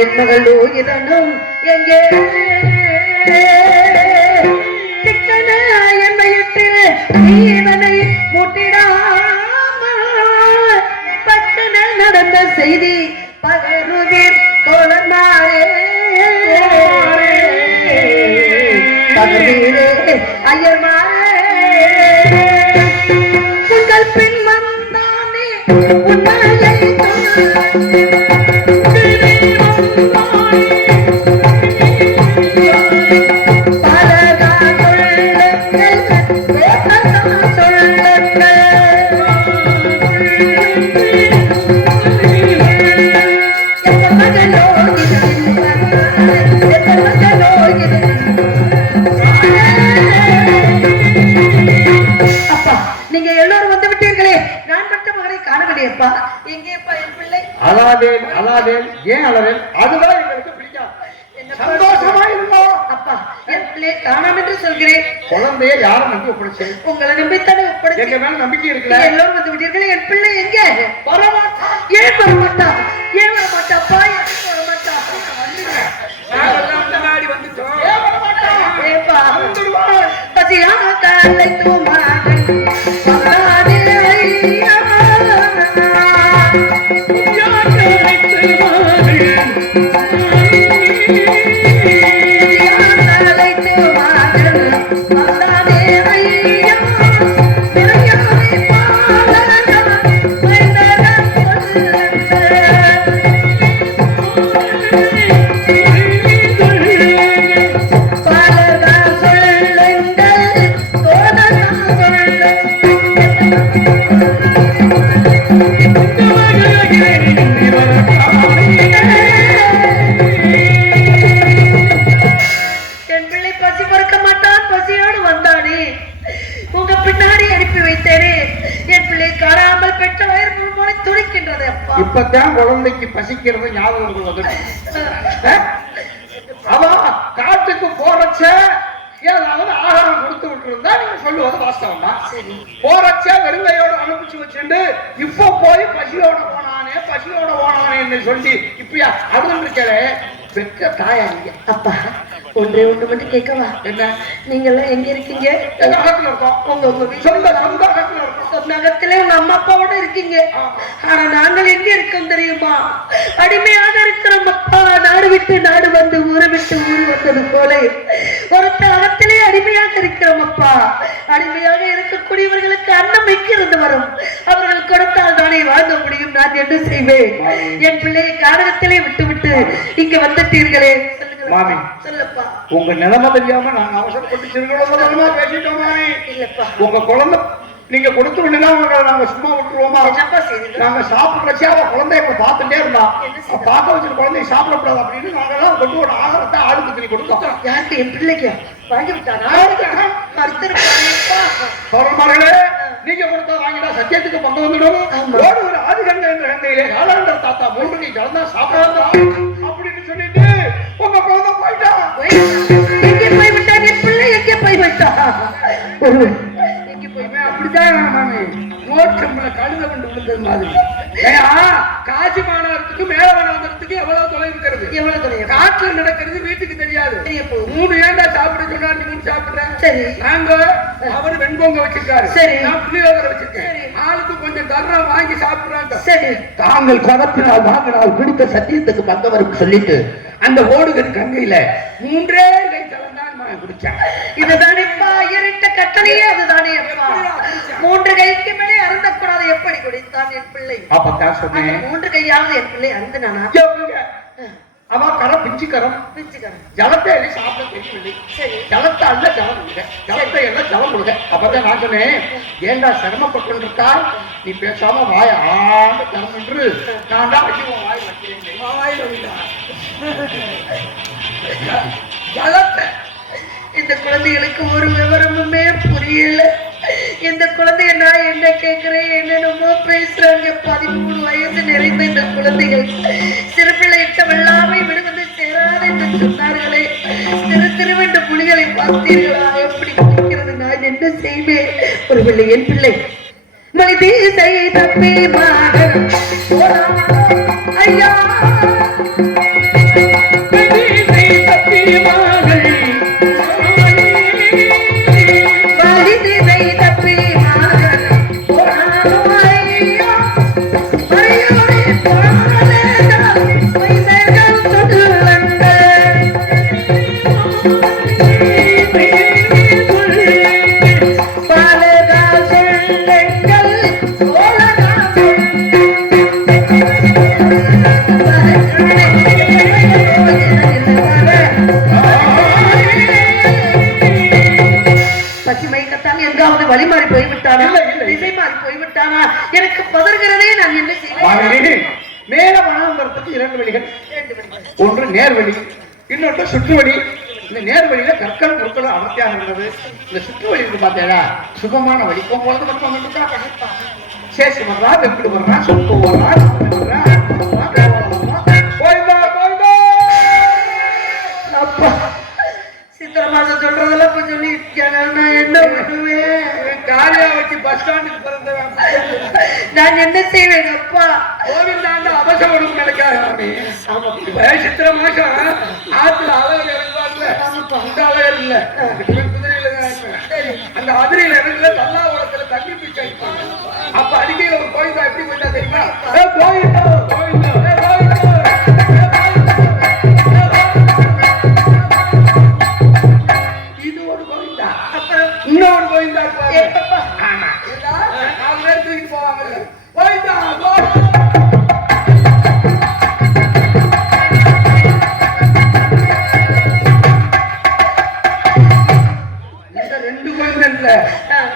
என் மகள் இதனும் எங்கே திக்கன என்னையிட்டு நீதனை முட்டிடாமல் பக்கன நடந்த செய்தி பகருவீர் தோழனாரே பகவீரே ஐயர்மாரே உங்கள் பின் வந்தானே உன்னையை நீங்க எல்லாரும் வந்து விட்டீர்களே, நான் பெற்ற மகனை காணவில்லையப்பா. எங்கேப்பா என் பிள்ளை? அலாதேன் அலாதேன், ஏன் அலறேன்? அதுதான் எங்களுக்கு பிடிக்காது. சந்தோஷமா இருந்தோம். அப்பா என் பிள்ளை காணாம என்று சொல்கிறேன். குழந்தைய யாரும் நம்பி ஒப்படைச்சு? உங்களை நம்பித்தானே ஒப்படைச்சு. எங்க மேல நம்பிக்கை இருக்குல்ல? எல்லாரும் வந்து விட்டீர்களே, என் பிள்ளை எங்க? வரமாட்டா. ஏன் வரமாட்டா? ஏன் வரமாட்டாப்பா? ஏன் வரமாட்டா? நாடி வந்துட்டோம். ஏன் வரமாட்டா? ஏப்பா பசியான காலை தூமாகன் இப்பதான் குழந்தைக்கு பசிக்கிறது ஞாபகம் வந்துட்டு. அவ காட்டுக்கு போறச்ச ஏதாவது ஆகாரம் கொடுத்து விட்டு இருந்தா நீங்க சொல்லுவது வாஸ்தவம் தான். போறச்ச வெறுங்கையோட அனுப்பிச்சு வச்சுட்டு இப்ப போய் பசியோட போனானேன்னு சொல்லி இப்பயா அழுது இருக்கே பெற்ற தாயா நீங்க. அப்பா ஒன்றே ஒன்று மட்டும் கேட்கவா? என்ன? நீங்க எல்லாம் எங்க இருக்கீங்க? நகரத்துல இருக்கோம். உங்க சொந்த நகரத்துல இருக்கோம். நகரத்துல உங்க அம்மா அப்பாவோட இருக்கீங்க. ஆனா நாங்கள் எங்க இருக்கோம் தெரியுமா? அடிமையாக இருக்கிறோம் அப்பா. நாடு விட்டு நாடு வந்து ஊரை விட்டு ஊர் வந்தது போல ஒரு தளத்திலே அடிமையாக இருக்கிறோம் அப்பா. அடிமையாக இருக்கக்கூடியவர்களுக்கு அன்னம் எங்கிருந்து வரும்? அவர்கள் கொடுத்தால் தானே வாங்க முடியும். நான் என்ன செய்வேன்? என் பிள்ளையை காரணத்திலே விட்டுவிட்டு இங்க வந்துட்டீர்களே. மாமி சொல்லப்பா. உங்க நிலைமை தெரியாம நாங்க அவசரப்பட்டு பேசிட்டோம் மாமி. இல்லப்பா உங்க குழந்தை நீங்க கொடுத்து விடுனா நாங்க சும்மா விட்டுருவோமா? நாங்க சாப்பிடுறச்சே அவ குழந்தை இப்ப பார்த்துட்டே இருந்தா பார்க்க வச்சுட்டு குழந்தைய சாப்பிடக்கூடாது அப்படின்னு நாங்க எல்லாம் கொண்டு ஒரு ஆகாரத்தை ஆளுக்கு திணி கொடுத்தோம். யாருக்கு? என் பிள்ளைக்கு வாங்கி விட்டாரா? மகளே நீங்க கொடுத்தா வாங்கினா சத்தியத்துக்கு பங்கு வந்துடும். ஒரு ஆதிகண்ட என்ற கண்டையிலே காலாண்டர் தாத்தா 3 கை கலந்தா சாப்பிடாதா அப்படின்னு சொல்லிட்டு உங்க குழந்தை போயிட்டா. எங்கே போய்விட்டா? என் பிள்ளை எங்கே போய்விட்டா? அப்படித்தான் மாமி மோட்சம்ல கழுத கொண்டு விழுந்தது மாதிரி. காசி மாநகரத்துக்கு மேலவனத்துக்கு எவ்வளவு தொலை இருக்கிறது? எவ்வளவு தொலை? காட்டுல நடக்கிறது வீட்டுக்கு தெரியாது. 3 ஏண்டா சாப்பிட சொன்னா 3 சாப்பிடுறேன். சரி நாங்க அவரு வெண்பொங்க வச்சிருக்காரு. சரி நான் புளியோதரை வச்சிருக்கேன். ஆளுக்கு கொஞ்சம் தர்றா வாங்கி சாப்பிடுறாங்க. சரி தாங்கள் கதப்பினால் வாங்கினால் கொடுத்த சத்தியத்துக்கு பங்கவருக்கு சொல்லிட்டு அந்த ஓடுகிற கங்கையில 3 கை தளர்ந்தான் குடிச்சான். இதுதானேப்பா இருட்ட கட்டளையே. அதுதானே அப்பா. 3 கைக்கு மேலே அருந்தக்கூடாது. எப்படி குடித்தான் என் பிள்ளை? அப்பதான் சொன்னேன் 3 கையாவது என் பிள்ளை அருந்தினானா? அவ கரம் பிஞ்சுக்கரம் ஜலத்தை எல்லாம் சாப்பிட தெரியவில்லை. ஜலத்தை அல்ல ஜலம் கொடுங்க, ஜலத்தை எல்லாம் ஜலம் கொடுங்க. அப்பதான் நான் சொன்னேன் ஏண்டா சிரமப்பட்டு இருக்கா நீ பேசாம வாய ஆண்டு தரம் என்று நான் தான் வச்சு வாய் வைக்கிறேன். ஜலத்தை இந்த குழந்தைகளுக்கு ஒரு விவரமுமே புரியல. இந்த குழந்தைய நான் என்ன கேட்கிறேன் என்னென்னமோ பேசுறாங்க. 13 வயசு நிறைந்த இந்த குழந்தைகள் சிறுபிள்ளை இட்ட வெள்ளாமை விடுவது சேராது என்று சொன்னார்களே. திருவெண்டு புலிகளை பார்த்தீர்களா? எப்படி குடிக்கிறது? நான் என்ன செய்வேன்? ஒரு பிள்ளை என் பிள்ளை மனிதேச திசை தப்பி மகன் ஐயா திசை தப்பி மகள் வழி திசை தப்பி மகன் ஐயா மரியாதை பாலேதான் வைதர்கள் தொடுவங்கள் பாலேதா சொல்லுங்கள் ஓலனா பசிமைக்கத்தான் எங்காவது வழி மாறி போய்விட்டானா திசை மாறி போய்விட்டானா எனக்கு பதறுகிறதே. நான் என்ன செய்வேன்? மேல வனாந்தரத்துக்கு 2 வழிகள். ஒன்று நேர்வழி, இன்னொன்று சுற்றுவழி. இந்த நேர்வழியில கற்கள் பொருட்களும் அமர்த்தியாக இருந்தது. இந்த சுற்றுவழி இருக்கு பார்த்தேடா, சுகமான வழி. போகும்போது மட்டும் சேஷி வர்றா, வெப்பிடு வர்றா, சொப்பு வர்றா, அப்பா சித்திரை மாசம் சொல்றதெல்லாம் இப்ப சொல்லி நான் என்ன பண்ணுவேன்? காரியா வச்சு பஸ் ஸ்டாண்டுக்கு பிறந்தவன். நான் என்ன செய்வேன்? அப்பா கோவிந்தாண்ட அவசரம் நடக்காது. சித்திரை மாசம் ஆத்துல அழகு இறங்குவாங்கல்ல, அந்த அழகர் இல்ல, குதிரையில அந்த அதிரையில இறங்குல நல்லா உலகத்துல தண்ணி பிச்சை. அப்ப அடிக்கையில ஒரு கோயிந்தா எப்படி போயிட்டா தெரியுமா? கோயிந்தா கோயிந்தா இது ஒரு கோயிந்தா. அப்புறம் இன்னொரு கோயிந்தா ஏப்பா ஆமா 4 பேர் தூக்கிட்டு போவாங்கல்ல, கோயிந்தா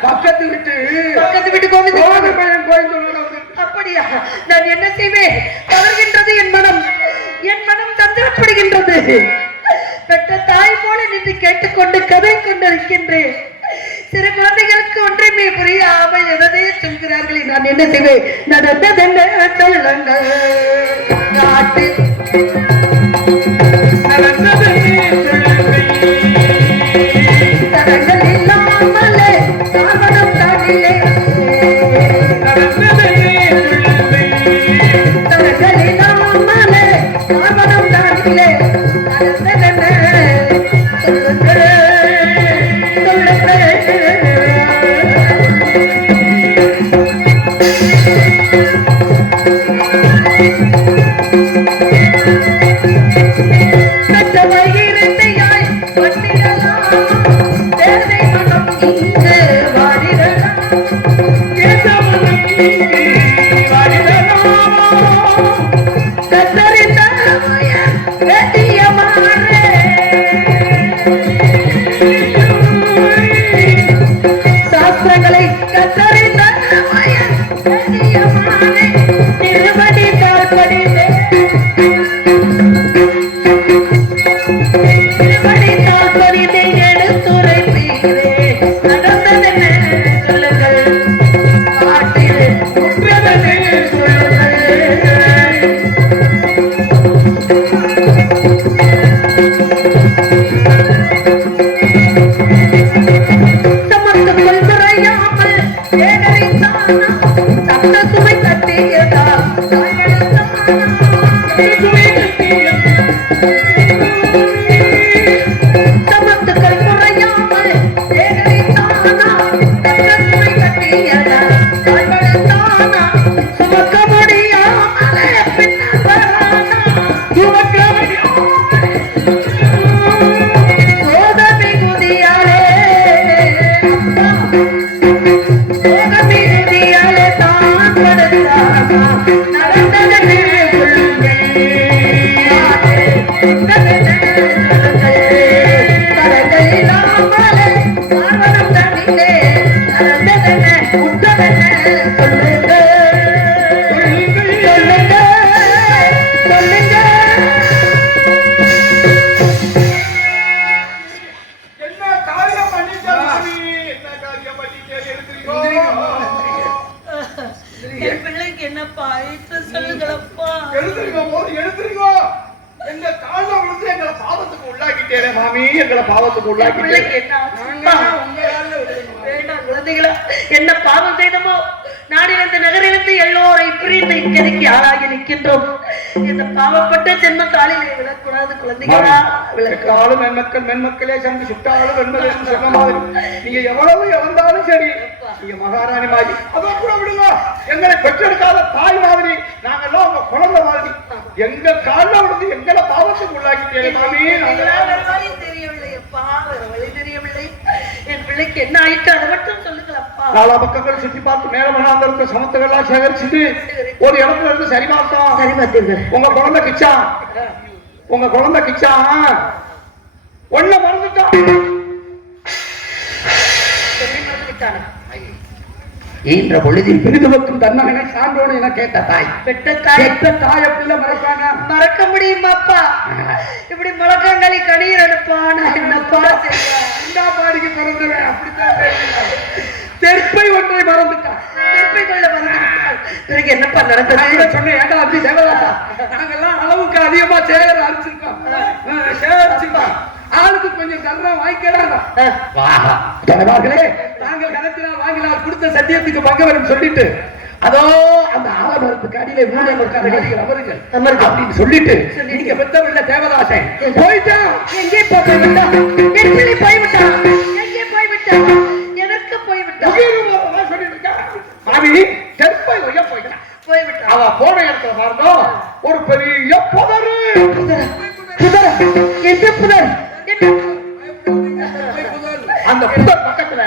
பக்கத்து விட்டு அப்படியா? நான் என்ன செய்வேன்? பதறுகின்றது என் மனம், என் மனம் தந்திரப்படுகின்றது. பெற்ற தாய் போல நின்று கேட்டுக்கொண்டு கதை கொண்டிருக்கின்றேன். சிறு குழந்தைகளுக்கு ஒன்றுமே புரியாமல் எதே சொல்கிறார்களே, நான் என்ன செய்வேன்? நடந்ததென்ன சொல்லுங்கள் காட்டு தரங்கள் இல்லாமலே தாமதம் தானிலே தரங்கள் இல்லாமலே தாமதம் தானிலே நடந்ததென்ன சொல்லுங்கள் சாஸ்திரங்களை கத்தறிந்த திருவடி தாழ்படிதே திருவடி தாழ்படிதே எடுத்துரைப்பீரே நடந்ததென்ன சொல்லுங்கள் காட்டில் உற்றதென்ன சொல்லுங்கள் என்ன பாவம் செய்தமோ நாடிலிருந்து நகரிலிருந்து எல்லோரை பிரிந்து இக்கதைக்கு ஆளாகி நிற்கின்றோம். இந்த பாவப்பட்ட ஜென்ம காலிலே விழக்கூடாது குழந்தைகளா. விளக்காலும் மென்மக்களே சென்று சுட்டாலும் வெண்மகளே சொன்ன மாதிரி நீங்க எவ்வளவு இறந்தாலும் சரி, நீங்க மகாராணி மாதிரி அதோ கூட விடுங்க. எங்களை பெற்றெடுக்காத தாய் மாதிரி நாங்கெல்லாம் உங்க குழந்தை மாதிரி எங்க காலில் விழுந்து எங்களை பாவத்துக்கு உள்ளாக்கிட்டே மாமி. தெரியவில்லை அப்பா, வேற வழி தெரியவில்லை. என் பிள்ளைக்கு என்ன ஆயிட்டு அதை மட்டும் சொல்லுங்களப்பா. நாலா பக்கங்கள் சுற்றி பார்த்து மேல மனாந்திருக்க சமத்துகள்லாம் சேகரிச்சுட்டு ஒரு இடத்துல இருந்து சரி பார்த்தோம். சரி பார்த்தீர்கள். உங்க குழந்தை கிச்சா ஒன்ன மறந்துட்டான். ஈன்ற பொழுதில் பிரிதுவக்கும் தன்னகனை சான்றோன்னு என கேட்ட தாய். பெற்ற தாய பிள்ளை மறப்பாங்க, மறக்க முடியுமாப்பா? இப்படி முழக்கங்களி கண்ணீர் அனுப்பான என்னப்பா பாடிக்கு பிறந்தவன் அப்படித்தான் தெற்பை ஒன்றை மறந்துட்டான். தெற்பை கொள்ள மறந்துட்டான். பிறகு என்னப்பா நடந்தது சொன்னேன். ஏண்டா அப்படி தேவதாசா, நாங்கெல்லாம் அளவுக்கு அதிகமா சேகரிச்சிருக்கோம். ஆளுக்கு கொஞ்சம் கர்ணம் வாங்கிக்கிறாங்க. நாங்கள் கணத்தினால் வாங்கினால் கொடுத்த சத்தியத்துக்கு பங்கவரும் சொல்லிட்டு அதோ அந்த ஆலமரத்துக்கு அடியிலே அமருங்கள் அப்படின்னு சொல்லிட்டு நீங்க பெத்தவில்லை தேவதாசன் போயிட்டான். எங்கே போய்விட்டா? என் பிள்ளை போய்விட்டா? எங்கே போய்விட்டா? எனக்கு போய்விட்டா? மாமி தெற்பை ஒய்ய போயிட்டான். போய்விட்டா? அவ போன இடத்துல பார்த்தோம் ஒரு பெரிய புதரு. அந்த புதர் பக்கத்துல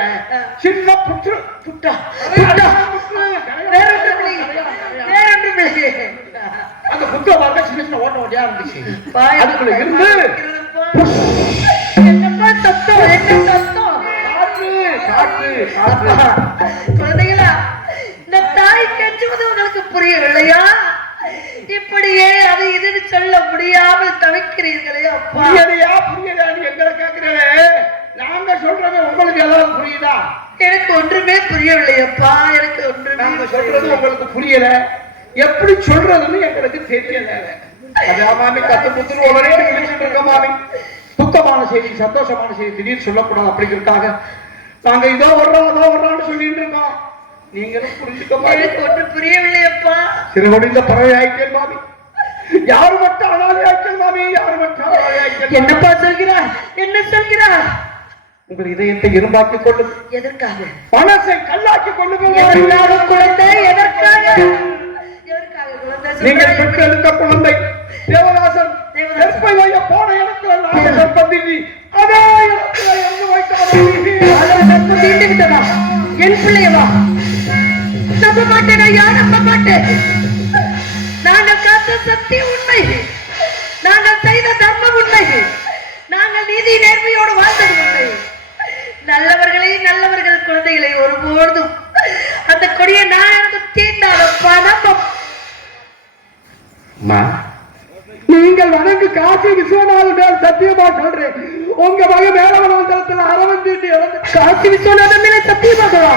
சின்ன புட்டா அந்த புத்த பார்க்க சின்ன சின்ன ஓட்ட ஓட்டியா இருந்துச்சு. அதுக்குள்ள இருந்து என்னப்பா சத்தம்? என்ன சத்தம்? குழந்தைகளா, இந்த தாய் கெஞ்சுவது உங்களுக்கு புரியவில்லையா? இப்படியே அது இதுன்னு சொல்ல முடியாமல் தவிக்கிறீர்களே அப்பா. புரியலையான்னு எங்களை கேட்கிறே. நாங்க சொல்றது உங்களுக்கு ஏதாவது புரியுதா? எனக்கு ஒன்றுமே புரியவில்லை அப்பா. எனக்கு ஒன்றுமே நாங்க சொல்றது உங்களுக்கு புரியல. எப்படி சொல்றதுன்னு எங்களுக்கு தெரியல. மாமி கத்து புத்துன்னு ஒரே நினைச்சிட்டு இருக்க மாமி. துக்கமான செய்தி, சந்தோஷமான செய்தி திடீர்னு சொல்லக்கூடாது அப்படிங்கிறதுக்காக நாங்க இதோ வர்றோம்னு சொல்லிட்டு இருக்கோம். நீங்களும் புரிஞ்சுக்க எனக்கு ஒன்று புரியவில்லை அப்பா. சிறுவடிந்த பறவை ஆயிட்டேன் மாமி. யாரு மட்டும் அனாதை ஆயிட்டேன் மாமி. யாரு மட்டும் அனாதை ஆயிட்டேன். என்னப்பா சொல்கிறார்? என்ன சொல்கிறார்? உங்கள் இதயத்தை இரும்பாக்கிக் கொள்ளும். எதற்காக? மனசை கல்லாக்கிக் கொள்ளுங்கள். எதற்காக குழந்தை? எதற்காக? நீங்கள் பெற்றெடுத்த குழந்தை தேவதாசன் தெற்பை வைய போன இடத்துல நாங்கள் பந்தினி அதே இடத்துல இருந்து வைத்தா என் பிள்ளையவா? நம்ப மாட்டேன் ஐயா, நம்ப மாட்டேன். நாங்கள் காத்த சத்தியம் உண்மை, நாங்கள் செய்த தர்மம் உண்மை, நாங்கள் நீதி நேர்மையோடு வாழ்ந்தது உண்மை. நல்லவர்கள் குழந்தைகளை ஒருபோதும் அந்த கொடிய நாயனுக்கு தீண்டாத பணம். நீங்கள் வணங்கு காசி விஸ்வநாதன் மேல் சத்தியமா சொல்றேன். உங்க மகன் மேலவனத்தில் அரவன் தீட்டி காசி விஸ்வநாதன் மேல சத்தியமாகவா?